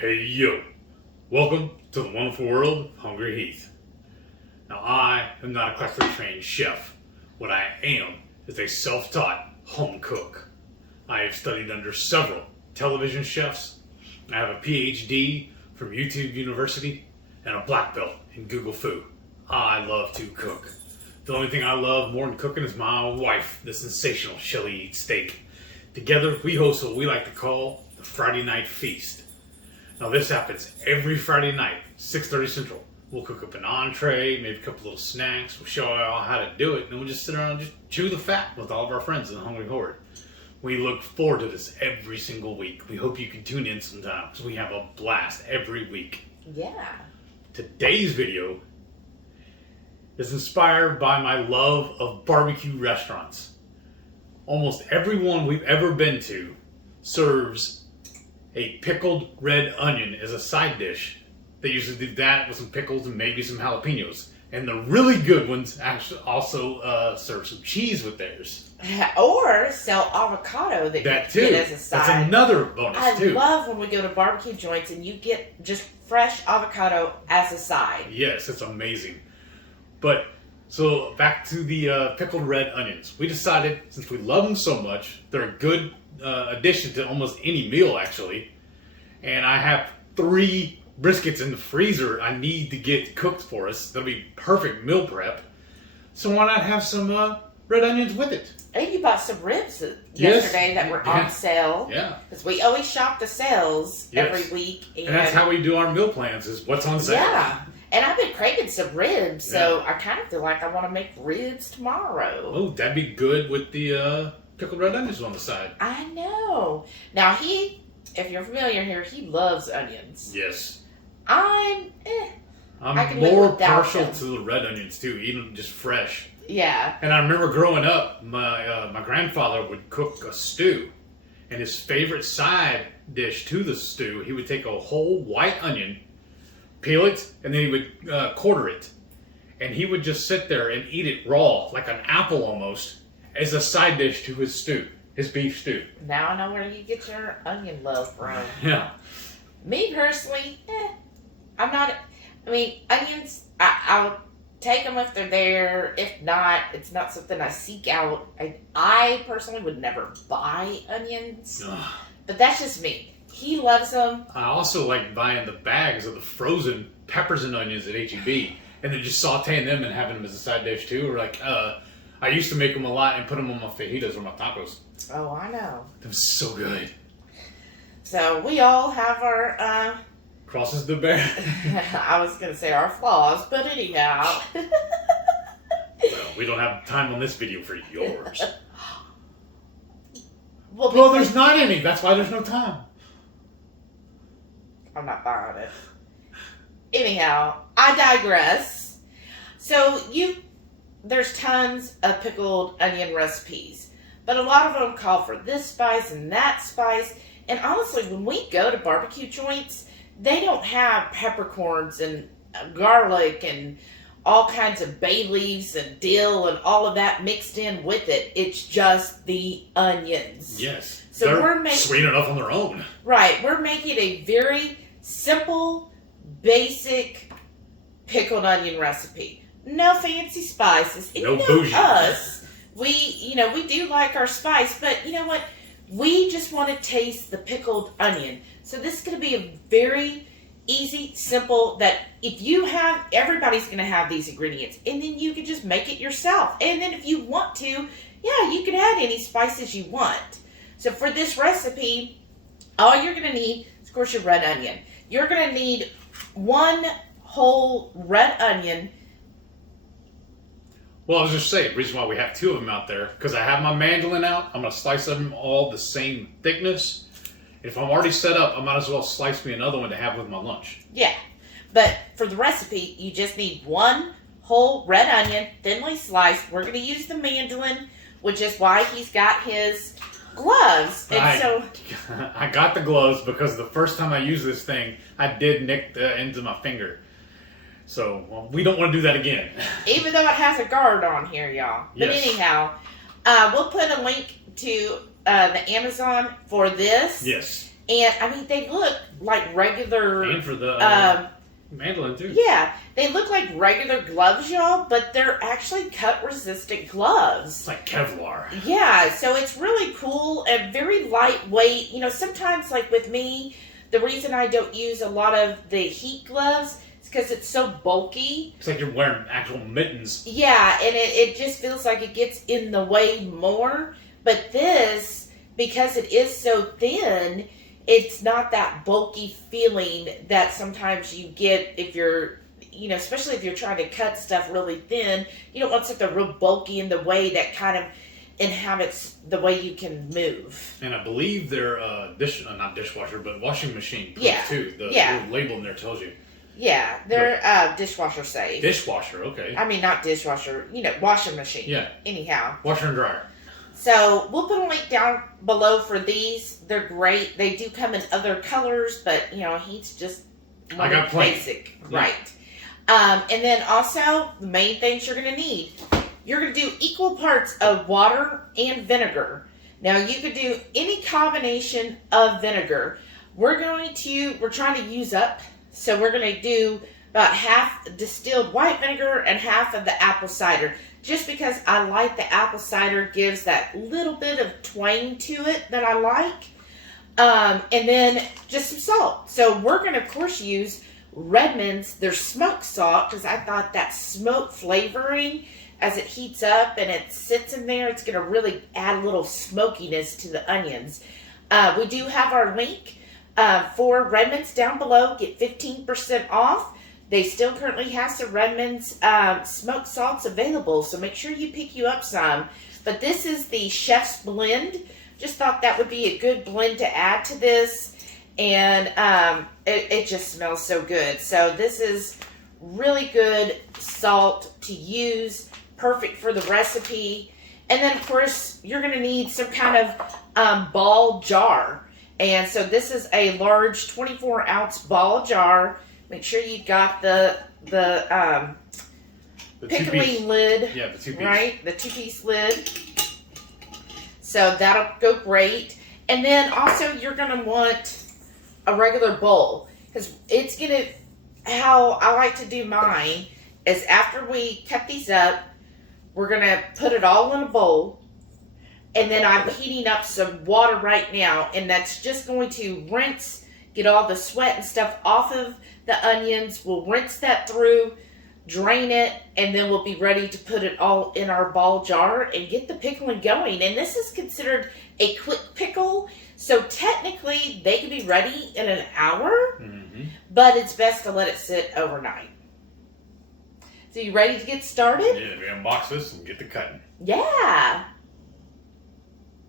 Hey yo, welcome to the wonderful world of HungryHeath. Now I am not a classically trained chef. What I am is a self-taught home cook. I have studied under several television chefs. I have a PhD from YouTube University and a black belt in Google Food. I love to cook. The only thing I love more than cooking is my wife, the sensational Shelly Eats Steak. Together we host what we like to call the Friday Night Feast. Now this happens every Friday night, 6:30 Central. We'll cook up an entree, maybe a couple little snacks. We'll show you all how to do it, and then we'll just sit around and just chew the fat with all of our friends in the Hungry Horde. We look forward to this every single week. We hope you can tune in sometime, because we have a blast every week. Yeah. Today's video is inspired by my love of barbecue restaurants. Almost everyone we've ever been to serves a pickled red onion as a side dish. They usually do that with some pickles and maybe some jalapenos. And the really good ones actually also serve some cheese with theirs. Or sell avocado that you too. get as a side. That's another bonus too. I love when we go to barbecue joints and you get just fresh avocado as a side. Yes, it's amazing. But so back to the pickled red onions. We decided, since we love them so much, they're a good addition to almost any meal actually. And I have 3 briskets in the freezer I need to get cooked for us. That'll be perfect meal prep. So why not have some red onions with it? And you bought some ribs yesterday that were on sale. Yeah. Because we always shop the sales every week. And that's how we do our meal plans, is what's on sale. Yeah. And I've been craving some ribs, so I kind of feel like I want to make ribs tomorrow. Oh, that'd be good with the pickled red onions on the side. I know. Now, if you're familiar here, he loves onions. Yes. I'm more partial to the red onions too, even just fresh. Yeah. And I remember growing up, my grandfather would cook a stew, and his favorite side dish to the stew, he would take a whole white onion, peel it, and then he would quarter it, and he would just sit there and eat it raw, like an apple almost, as a side dish to his stew, his beef stew. Now I know where you get your onion love from. Yeah. Me personally, I'm not. I mean, onions, I'll take them if they're there. If not, it's not something I seek out. I personally would never buy onions, but that's just me. He loves them. I also like buying the bags of the frozen peppers and onions at H-E-B, and then just sauteing them and having them as a side dish too. Or like, I used to make them a lot and put them on my fajitas or my tacos. Oh, I know. Them so good. So we all have our crosses to bear. I was gonna say our flaws, but anyhow. Well, we don't have time on this video for yours. Well, there's not any. That's why there's no time. I'm not buying it. Anyhow, I digress. So there's tons of pickled onion recipes, but a lot of them call for this spice and that spice. And honestly, when we go to barbecue joints, they don't have peppercorns and garlic and all kinds of bay leaves and dill and all of that mixed in with it. It's just the onions. Yes. So they're sweet enough on their own. Right. We're making a very simple, basic pickled onion recipe. No fancy spices. And no bougie. Us, we do like our spice, but you know what? We just want to taste the pickled onion. So this is going to be a very easy, simple, that if you have, everybody's going to have these ingredients. And then you can just make it yourself. And then if you want to, you can add any spices you want. So for this recipe, all you're going to need is, of course, your red onion. You're going to need 1 whole red onion. Well, I was just saying, the reason why we have 2 of them out there, because I have my mandolin out. I'm going to slice them all the same thickness. If I'm already set up, I might as well slice me another one to have with my lunch. Yeah, but for the recipe, you just need 1 whole red onion, thinly sliced. We're going to use the mandolin, which is why he's got his gloves. And I got the gloves because the first time I used this thing, I did nick the ends of my finger. So, we don't want to do that again. Even though it has a guard on here, y'all. But anyhow, we'll put a link to the Amazon for this. Yes. And I mean, they look like regular. And for the mandolin too. Yeah, they look like regular gloves, y'all, but they're actually cut-resistant gloves. It's like Kevlar. Yeah, so it's really cool and very lightweight. You know, sometimes, like with me, the reason I don't use a lot of the heat gloves is because it's so bulky. It's like you're wearing actual mittens. Yeah, and it just feels like it gets in the way more. But this, because it is so thin, it's not that bulky feeling that sometimes you get if you're, you know, especially if you're trying to cut stuff really thin. You don't want something real bulky in the way that kind of inhabits the way you can move. And I believe they're not dishwasher, but washing machine proof too. The little label in there tells you. Yeah, they're dishwasher safe. Dishwasher, okay. I mean, not dishwasher, you know, washing machine. Yeah. Anyhow. Washer and dryer. So we'll put a link down below for these. They're great. They do come in other colors, but you know, Heath's just I got basic, yeah. right? And then also the main things you're going to need. You're going to do equal parts of water and vinegar. Now you could do any combination of vinegar. We're trying to use up, so we're going to do about half distilled white vinegar and half of the apple cider. Just because I like the apple cider, gives that little bit of twang to it that I like. And then just some salt. So we're going to, of course, use Redmond's, their smoked salt, because I thought that smoke flavoring, as it heats up and it sits in there, it's going to really add a little smokiness to the onions. We do have our link for Redmond's down below. Get 15% off. They still currently have some Redmond's smoked salts available, so make sure you pick you up some. But this is the Chef's Blend. Just thought that would be a good blend to add to this, and it just smells so good. So this is really good salt to use, perfect for the recipe. And then, of course, you're going to need some kind of ball jar. And so this is a large 24-ounce ball jar. Make sure you got the pickling lid. Yeah, the two-piece. Right? The two-piece lid. So that'll go great. And then also you're going to want a regular bowl. Because it's going to, how I like to do mine is after we cut these up, we're going to put it all in a bowl. And then I'm heating up some water right now. And that's just going to rinse, get all the sweat and stuff off of the onions. We'll rinse that through, drain it, and then we'll be ready to put it all in our ball jar and get the pickling going. And this is considered a quick pickle, so technically they can be ready in an hour, but it's best to let it sit overnight. So you ready to get started? Yeah, we unbox this and get the cutting. Yeah.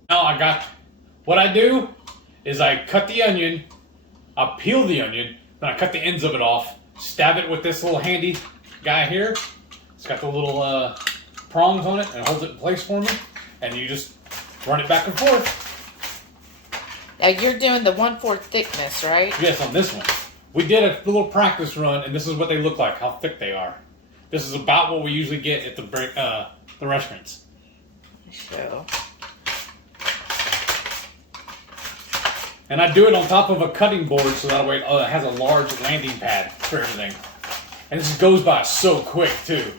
Now what I do is I cut the onion, I peel the onion, then I cut the ends of it off, stab it with this little handy guy here. It's got the little prongs on it and holds it in place for me. And you just run it back and forth. Now you're doing the 1/4 thickness, right? Yes, on this one. We did a little practice run, and this is what they look like, how thick they are. This is about what we usually get at the restaurants. So. And I do it on top of a cutting board so that way it has a large landing pad for everything. And this goes by so quick too.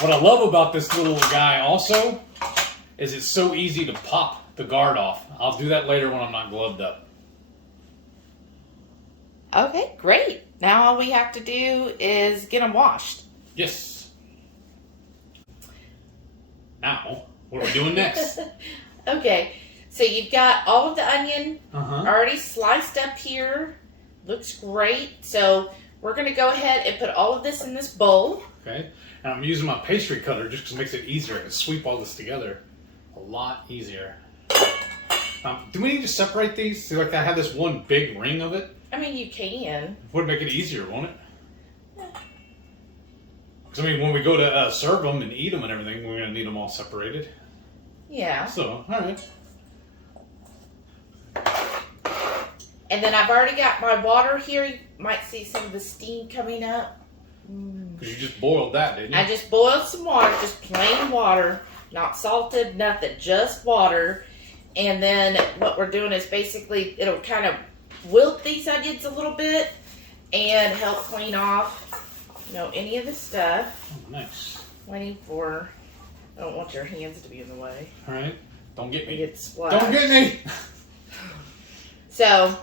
What I love about this little guy also is it's so easy to pop the guard off. I'll do that later when I'm not gloved up. Okay, great. Now all we have to do is get them washed. Yes. Now, what are we doing next? Okay. So you've got all of the onion already sliced up here. Looks great. So we're going to go ahead and put all of this in this bowl. Okay. And I'm using my pastry cutter just because it makes it easier. I can sweep all this together a lot easier. Do we need to separate these? See, like I have this one big ring of it. I mean, you can. Would make it easier, won't it? Because, I mean, when we go to serve them and eat them and everything, we're going to need them all separated. Yeah. So, all right. And then I've already got my water here. You might see some of the steam coming up. Because you just boiled that, didn't you? I just boiled some water, just plain water, not salted, nothing, just water. And then what we're doing is basically it'll kind of wilt these onions a little bit and help clean off, any of the stuff. Oh, nice. Waiting for, I don't want your hands to be in the way. All right. Don't get me. Get splashed. Don't get me. So,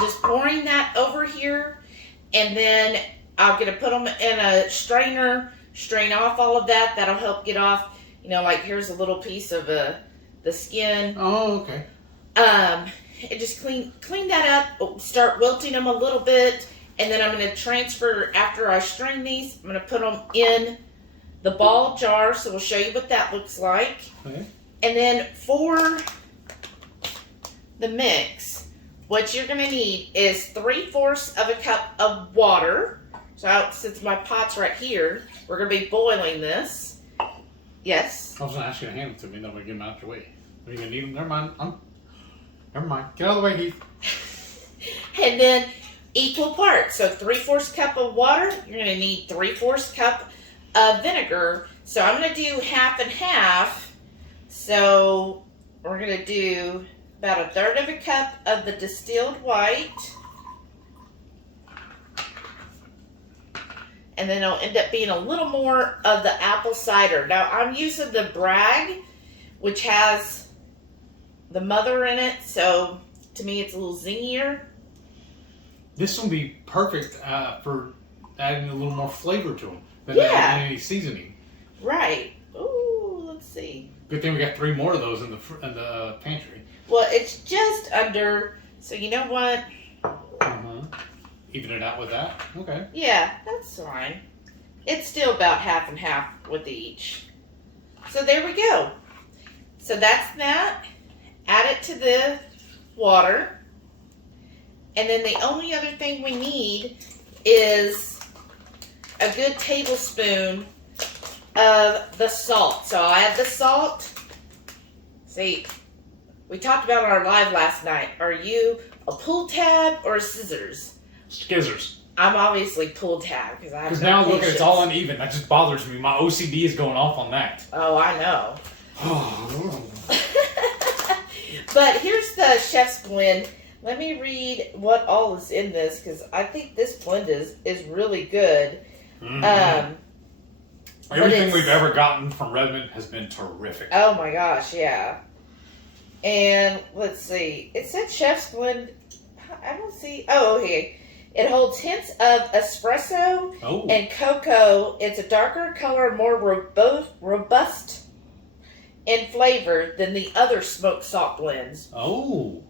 just pouring that over here, and then I'm going to put them in a strainer, strain off all of that. That'll help get off, like here's a little piece of the skin. Oh, okay. And just clean that up, start wilting them a little bit, and then I'm going to transfer, after I strain these, I'm going to put them in the ball jar, so we'll show you what that looks like. Okay. And then for the mix, what you're going to need is 3/4 of a cup of water. So since my pot's right here, we're going to be boiling this. Yes? I was going to ask you to hand them to me, then we get them out your way. Are you going to need them? Never mind. Never mind. Get out of the way, Heath. And then equal parts. So 3/4 cup of water, you're going to need 3/4 cup of vinegar. So I'm going to do half and half. So we're going to do about 1/3 of a cup of the distilled white. And then it'll end up being a little more of the apple cider. Now I'm using the Bragg, which has the mother in it. So to me it's a little zingier. This will be perfect for adding a little more flavor to them than Yeah. any seasoning. Right. Ooh, let's see. Good thing we got 3 more of those in the pantry. Well, it's just under, so you know what? Even it out with that? Okay. Yeah, that's fine. It's still about half and half with each. So there we go. So that's that. Add it to the water. And then the only other thing we need is a good tablespoon of the salt. So I'll add the salt. See, we talked about on our live last night. Are you a pull tab or a scissors? Skizzers. I'm obviously pull tab because I have Because no now look, patience. it's all uneven. That just bothers me. My OCD is going off on that. Oh, I know. But here's the chef's blend. Let me read what all is in this because I think this blend is really good. Mm-hmm. Everything we've ever gotten from Redmond has been terrific. Oh my gosh, yeah. And let's see. It said chef's blend. I don't see. Oh, okay. It holds hints of espresso and cocoa. It's a darker color, more robust in flavor than the other smoked salt blends. Oh,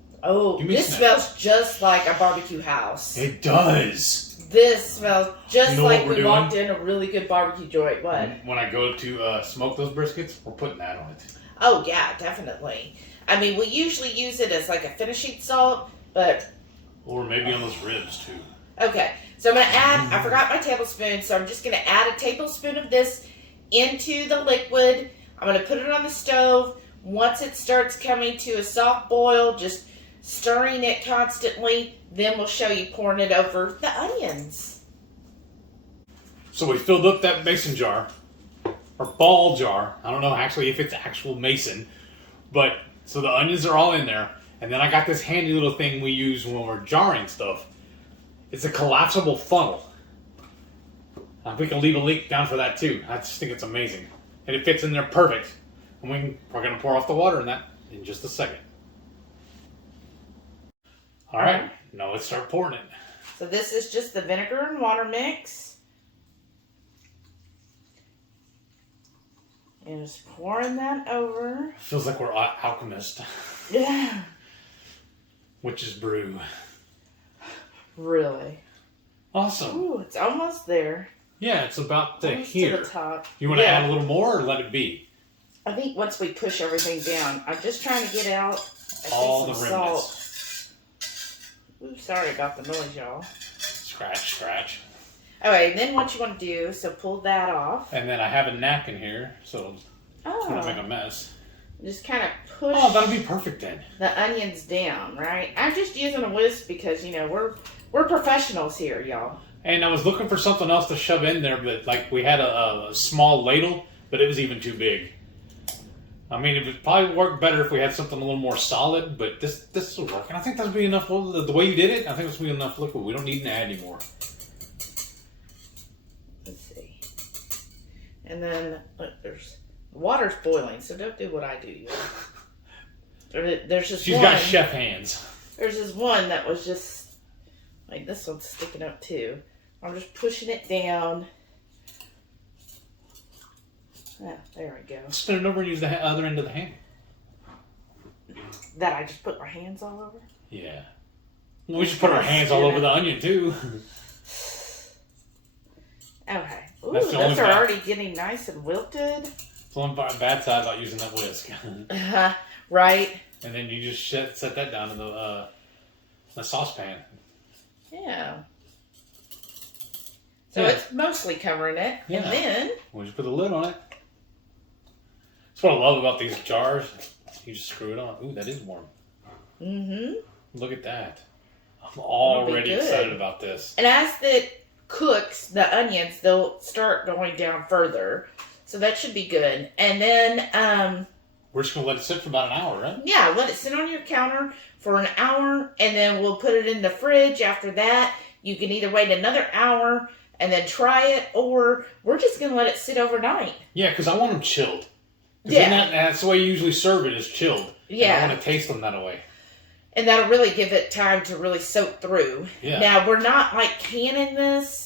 this smells just like a barbecue house. It does. This smells just like what we're we doing? walked in a really good barbecue joint. What? When I go to smoke those briskets, we're putting that on it. Oh, yeah, definitely. I mean, we usually use it as like a finishing salt, but... Or maybe on those ribs, too. Okay, so I'm going to add... I forgot my tablespoon, so I'm just going to add a tablespoon of this into the liquid. I'm going to put it on the stove. Once it starts coming to a soft boil, just stirring it constantly, then we'll show you pouring it over the onions. So we filled up that mason jar, or ball jar. I don't know actually if it's actual mason, but so the onions are all in there. And then I got this handy little thing we use when we're jarring stuff. It's a collapsible funnel. We can leave a link down for that too. I just think it's amazing. And it fits in there perfect. And we're going to pour off the water in that in just a second. All right, now let's start pouring it. So this is just the vinegar and water mix. And just pouring that over. Feels like we're alchemists. Yeah. Witch's brew. Really? Awesome. Ooh, it's almost there. Yeah, it's about to Almost here. to the top. You want to add a little more or let it be? I think once we push everything down, I'm just trying to get out All the some remnants. salt. Ooh, sorry about the noise, y'all. Scratch, scratch. Okay, and then what you want to do, so pull that off. And then I have a napkin here, so it's going to make a mess. Just kind of push Oh, that'll be perfect then. the onions down, right? I'm just using a whisk because, you know, we're professionals here, y'all. And I was looking for something else to shove in there, but like we had a small ladle, but it was even too big. I mean, it would probably work better if we had something a little more solid, but this will work. And I think that'll be enough. The way you did it, I think this will be enough liquid. We don't need to add any more. Let's see. And then, look, there's water's boiling, so don't do what I do. You know? There's just She's one. got chef hands. There's this one that was just, like this one's sticking up too. I'm just pushing it down. Ah, there we go. Spin it over and use the other end of the handle. That I just put my hands all over? Yeah. Well, we should put our hands all over the onion too. Okay. Ooh, That's the those only are bad- already getting nice and wilted. It's the only bad side about using that whisk. Right. And then you just set that down in the saucepan. Yeah. So Yeah. it's mostly covering it. Yeah. And then... We'll just put the lid on it. That's what I love about these jars. You just screw it on. Ooh, that is warm. Mm-hmm. Look at that. I'm already excited about this. And as it cooks, the onions, they'll start going down further. So that should be good. And then... We're just going to let it sit for about an hour, right? Yeah, let it sit on your counter for an hour, and then we'll put it in the fridge. After that, you can either wait another hour and then try it, or we're just going to let it sit overnight. Yeah, because I want them chilled. Yeah. That's the way you usually serve it, is chilled. Yeah. And I want to taste them that way. And that'll really give it time to really soak through. Yeah. Now, we're not like canning this.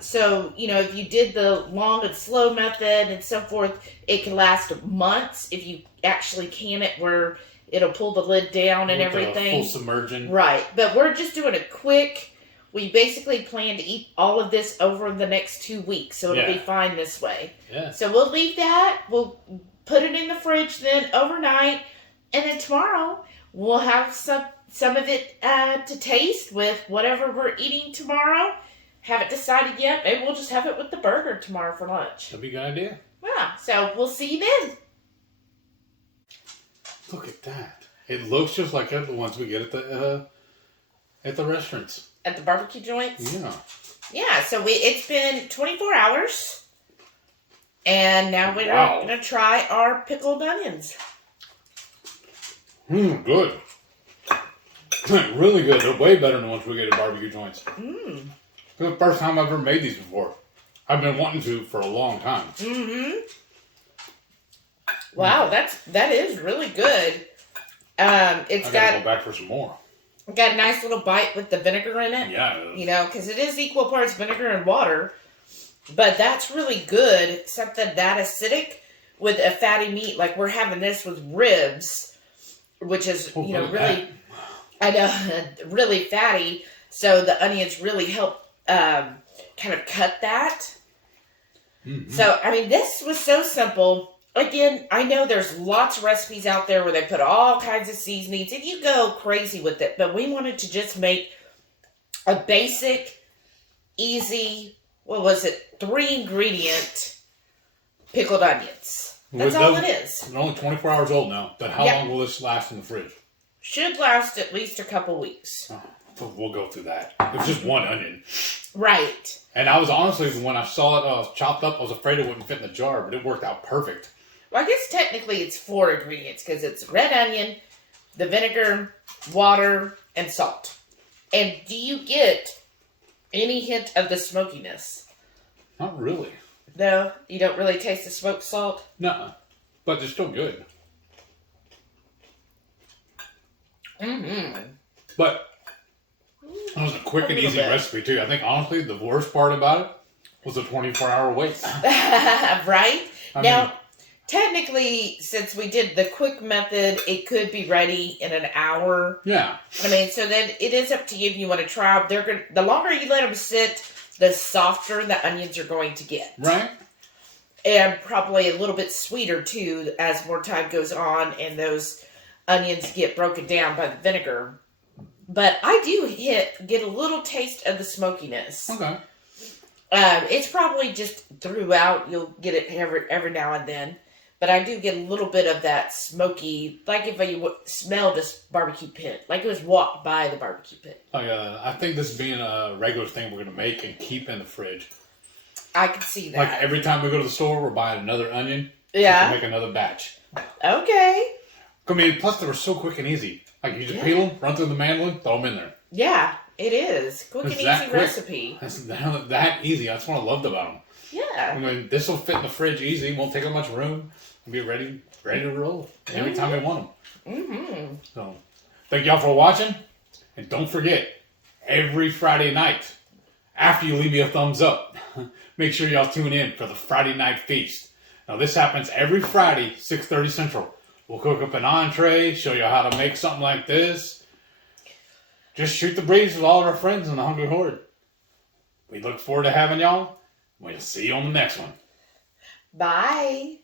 So, you know, if you did the long and slow method and so forth, it can last months if you actually can it where it'll pull the lid down and With everything. Full submerging. Right. But we're just doing a quick, we basically plan to eat all of this over the next 2 weeks. So it'll be fine this way. Yeah. So we'll leave that. We'll put it in the fridge then overnight. And then tomorrow we'll have some of it to taste with whatever we're eating tomorrow. Haven't decided yet. Maybe we'll just have it with the burger tomorrow for lunch. That'd be a good idea. Yeah, so we'll see you then. Look at that. It looks just like the ones we get at the restaurants. At the barbecue joints? Yeah. Yeah, so it's been 24 hours. And now we're going to try our pickled onions. Good. Really good. They're way better than the ones we get at barbecue joints. It's the first time I've ever made these before. I've been wanting to for a long time. Wow, that is really good. It's I gotta go back for some more. got a nice little bite with the vinegar in it. Yeah. It is. You know, because it is equal parts vinegar and water. But that's really good. Something that acidic with a fatty meat. Like we're having this with ribs, which is, really, I know, really fatty. So the onions really help kind of cut that. So, I mean, this was so simple. Again, I know there's lots of recipes out there where they put all kinds of seasonings and you go crazy with it. But we wanted to just make a basic, easy, 3-ingredient pickled onions. That's all it is. They're only 24 hours old now. But how long will this last in the fridge? Should last at least a couple weeks. Oh, we'll go through that. It's just one onion. Right. And I was honestly, when I saw it chopped up, I was afraid it wouldn't fit in the jar, but it worked out perfect. Well, I guess technically it's 4 ingredients because it's red onion, the vinegar, water, and salt. And do you get any hint of the smokiness? Not really. No? You don't really taste the smoked salt? No, but they're still good. But it was a quick and easy recipe, too. I think, honestly, the worst part about it was the 24-hour wait. Right? I mean, technically, since we did the quick method, it could be ready in an hour. Yeah. I mean, so then it is up to you if you want to try them. The longer you let them sit, the softer the onions are going to get. Right. And probably a little bit sweeter, too, as more time goes on and those onions get broken down by the vinegar. But I do get a little taste of the smokiness. Okay. It's probably just throughout. You'll get it every now and then. But I do get a little bit of that smoky, like if I smelled this barbecue pit. Like it was walked by the barbecue pit. Oh, yeah. I think this being a regular thing we're going to make and keep in the fridge. I can see that. Like every time we go to the store, we're buying another onion. Yeah. Make another batch. Okay. I mean, plus they were so quick and easy. Like you just peel them, run through the mandolin, throw them in there. Yeah, it is. Quick and easy recipe. That's that easy. That's what I loved about them. Yeah. I mean, this will fit in the fridge easy. Won't take up much room. We'll be ready to roll anytime we want them. Mm-hmm. So, thank y'all for watching. And don't forget, every Friday night, after you leave me a thumbs up, make sure y'all tune in for the Friday Night Feast. Now, this happens every Friday, 6:30 Central. We'll cook up an entree, show you how to make something like this. Just shoot the breeze with all of our friends in the Hungry Horde. We look forward to having y'all. We'll see you on the next one. Bye.